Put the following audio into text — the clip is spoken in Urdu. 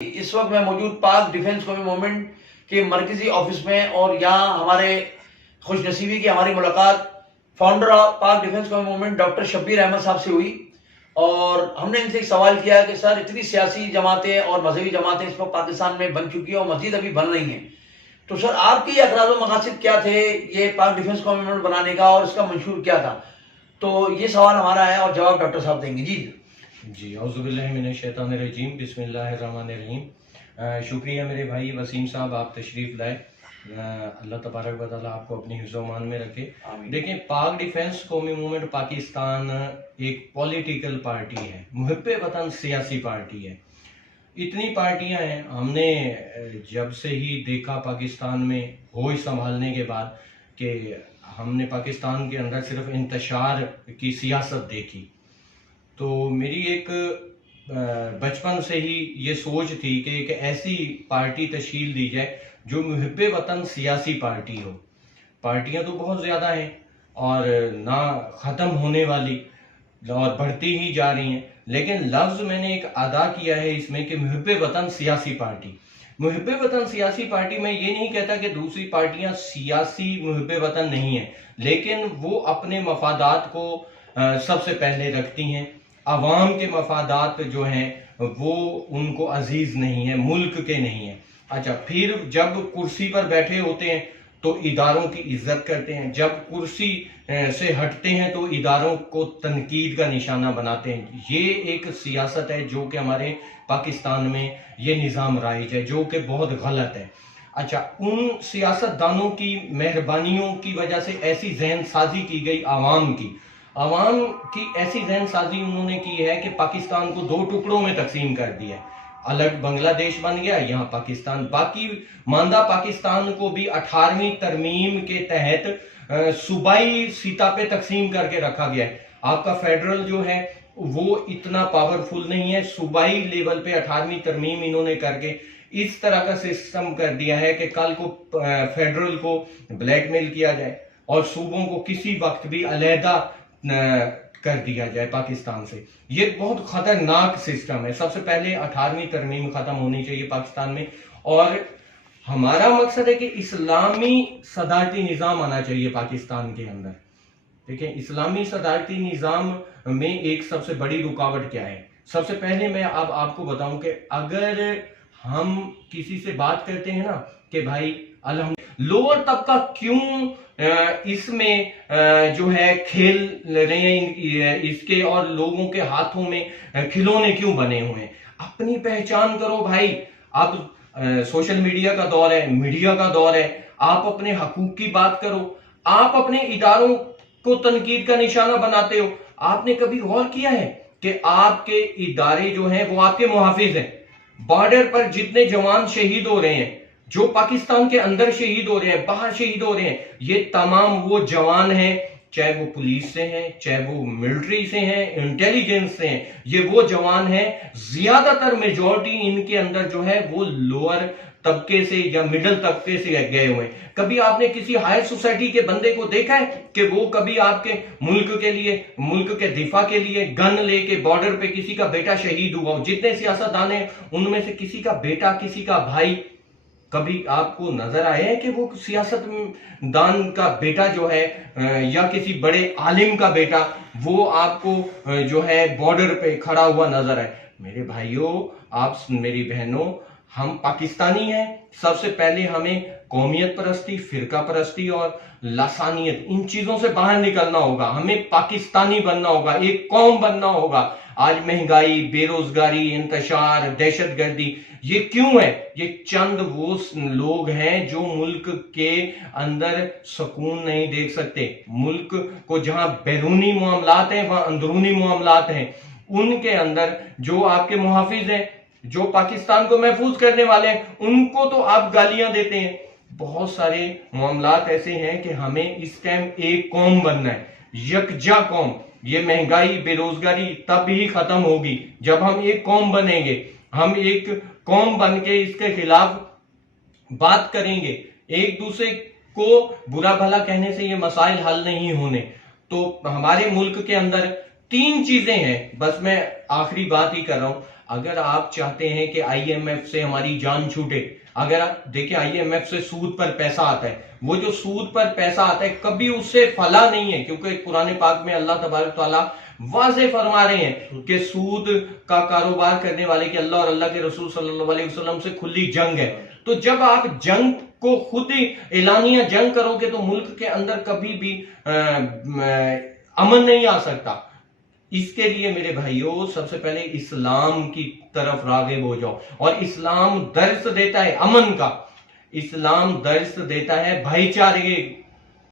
اس وقت میں موجود پاک ڈیفنس قومی موومنٹ کے مرکزی آفس میں، اور یہاں ہمارے خوش نصیبی کی ہماری ملاقات فاؤنڈر آف پاک ڈیفنس قومی موومنٹ ڈاکٹر شبیر احمد صاحب سے ہوئی، اور ہم نے ان سے ایک سوال کیا کہ سر اتنی سیاسی جماعتیں اور مذہبی جماعتیں اس وقت پاکستان میں بن چکی ہیں اور مزید ابھی بن رہی ہیں، تو سر آپ کے یہ اغراض و مقاصد کیا تھے یہ پاک ڈیفنس قومی موومنٹ بنانے کا، اور اس کا منشور کیا تھا؟ تو یہ سوال ہمارا ہے اور جواب ڈاکٹر صاحب دیں گے۔ جی اعوذ باللہ من الشیطان الرجیم، بسم اللہ الرحمن الرحیم۔ شکریہ میرے بھائی وسیم صاحب، آپ تشریف لائے۔ اللہ تبارک و تعالیٰ آپ کو اپنی حفظ و امان میں رکھے۔ دیکھیں، پاک ڈیفنس قومی موومنٹ پاکستان ایک پولیٹیکل پارٹی ہے، محب وطن سیاسی پارٹی ہے۔ اتنی پارٹیاں ہیں، ہم نے جب سے ہی دیکھا پاکستان میں ہوش سنبھالنے کے بعد کہ ہم نے پاکستان کے اندر صرف انتشار کی سیاست دیکھی، تو میری ایک بچپن سے ہی یہ سوچ تھی کہ ایک ایسی پارٹی تشکیل دی جائے جو محب وطن سیاسی پارٹی ہو۔ پارٹیاں تو بہت زیادہ ہیں اور نہ ختم ہونے والی اور بڑھتی ہی جا رہی ہیں، لیکن لفظ میں نے ایک ادا کیا ہے اس میں کہ محب وطن سیاسی پارٹی۔ محب وطن سیاسی پارٹی میں یہ نہیں کہتا کہ دوسری پارٹیاں سیاسی محب وطن نہیں ہیں، لیکن وہ اپنے مفادات کو سب سے پہلے رکھتی ہیں۔ عوام کے مفادات جو ہیں وہ ان کو عزیز نہیں ہیں، ملک کے نہیں ہیں۔ اچھا، پھر جب کرسی پر بیٹھے ہوتے ہیں تو اداروں کی عزت کرتے ہیں، جب کرسی سے ہٹتے ہیں تو اداروں کو تنقید کا نشانہ بناتے ہیں۔ یہ ایک سیاست ہے جو کہ ہمارے پاکستان میں یہ نظام رائج ہے، جو کہ بہت غلط ہے۔ اچھا، ان سیاست دانوں کی مہربانیوں کی وجہ سے ایسی ذہن سازی کی گئی عوام کی ایسی ذہن سازی انہوں نے کی ہے کہ پاکستان کو 2 ٹکڑوں میں تقسیم کر دیا ہے۔ الگ بنگلہ دیش بن گیا، یہاں پاکستان، باقی ماندہ پاکستان کو بھی 18ویں ترمیم کے تحت صوبائی سطح پہ تقسیم کر کے رکھا گیا ہے۔ آپ کا فیڈرل جو ہے وہ اتنا پاورفل نہیں ہے، صوبائی لیول پہ 18ویں ترمیم انہوں نے کر کے اس طرح کا سسٹم کر دیا ہے کہ کل کو فیڈرل کو بلیک میل کیا جائے اور صوبوں کو کسی وقت بھی علیحدہ کر دیا جائے پاکستان سے۔ یہ بہت خطرناک سسٹم ہے۔ سب سے پہلے 18ویں ترمیم ختم ہونی چاہیے پاکستان میں، اور ہمارا مقصد ہے کہ اسلامی صدارتی نظام آنا چاہیے پاکستان کے اندر۔ دیکھیں، اسلامی صدارتی نظام میں ایک سب سے بڑی رکاوٹ کیا ہے؟ سب سے پہلے میں اب آپ کو بتاؤں کہ اگر ہم کسی سے بات کرتے ہیں نا کہ بھائی لوور طبقہ کیوں اس میں جو ہے کھیل رہے ہیں اس کے، اور لوگوں کے ہاتھوں میں کھلونے کیوں بنے ہوئے ہیں؟ اپنی پہچان کرو بھائی۔ اب سوشل میڈیا کا دور ہے، میڈیا کا دور ہے، آپ اپنے حقوق کی بات کرو۔ آپ اپنے اداروں کو تنقید کا نشانہ بناتے ہو۔ آپ نے کبھی غور کیا ہے کہ آپ کے ادارے جو ہیں وہ آپ کے محافظ ہیں؟ بارڈر پر جتنے جوان شہید ہو رہے ہیں، جو پاکستان کے اندر شہید ہو رہے ہیں، باہر شہید ہو رہے ہیں، یہ تمام وہ جوان ہیں، چاہے وہ پولیس سے ہیں، چاہے وہ ملٹری سے ہیں، انٹیلیجنس سے ہیں، یہ وہ جوان ہیں۔ زیادہ تر میجورٹی ان کے اندر جو ہے وہ لوور طبقے سے یا مڈل طبقے سے گئے ہوئے ہیں۔ کبھی آپ نے کسی ہائر سوسائٹی کے بندے کو دیکھا ہے کہ وہ کبھی آپ کے ملک کے لیے، ملک کے دفاع کے لیے گن لے کے بارڈر پہ کسی کا بیٹا شہید ہوا ہو؟ جتنے سیاستدان ہیں ان میں سے کسی کا بیٹا، کسی کا بھائی کبھی آپ کو نظر آئے ہیں کہ وہ سیاست دان کا بیٹا جو ہے یا کسی بڑے عالم کا بیٹا وہ آپ کو جو ہے بارڈر پہ کھڑا ہوا نظر آئے؟ میرے بھائیوں، آپ میری بہنوں، ہم پاکستانی ہیں۔ سب سے پہلے ہمیں قومیت پرستی، فرقہ پرستی اور لسانیت، ان چیزوں سے باہر نکلنا ہوگا۔ ہمیں پاکستانی بننا ہوگا، ایک قوم بننا ہوگا۔ آج مہنگائی، بے روزگاری، انتشار، دہشت گردی، یہ کیوں ہے؟ یہ چند وہ لوگ ہیں جو ملک کے اندر سکون نہیں دیکھ سکتے۔ ملک کو جہاں بیرونی معاملات ہیں وہاں اندرونی معاملات ہیں۔ ان کے اندر جو آپ کے محافظ ہیں، جو پاکستان کو محفوظ کرنے والے ہیں، ان کو تو آپ گالیاں دیتے ہیں۔ بہت سارے معاملات ایسے ہیں کہ ہمیں اس ٹائم ایک قوم بننا ہے، یکجا قوم۔ یہ مہنگائی، بے روزگاری تب ہی ختم ہوگی جب ہم ایک قوم بنیں گے۔ ہم ایک قوم بن کے اس کے خلاف بات کریں گے۔ ایک دوسرے کو برا بھلا کہنے سے یہ مسائل حل نہیں ہونے۔ تو ہمارے ملک کے اندر 3 چیزیں ہیں، بس میں آخری بات ہی کر رہا ہوں۔ اگر آپ چاہتے ہیں کہ آئی ایم ایف سے ہماری جان چھوٹے، اگر آپ دیکھیں آئی ایم ایف سے سود پر پیسہ آتا ہے، وہ جو سود پر پیسہ آتا ہے کبھی اس سے فلاح نہیں ہے، کیونکہ قرآن پاک میں اللہ تبارک تعالیٰ واضح فرما رہے ہیں کہ سود کا کاروبار کرنے والے کی اللہ اور اللہ کے رسول صلی اللہ علیہ وسلم سے کھلی جنگ ہے. تو جب آپ جنگ کو خود اعلانیہ جنگ کرو گے تو ملک کے اندر کبھی بھی امن نہیں آ سکتا. اس کے لیے میرے بھائیوں سب سے پہلے اسلام کی طرف راغب ہو جاؤ، اور اسلام درس دیتا ہے امن کا، اسلام درس دیتا ہے بھائی چارے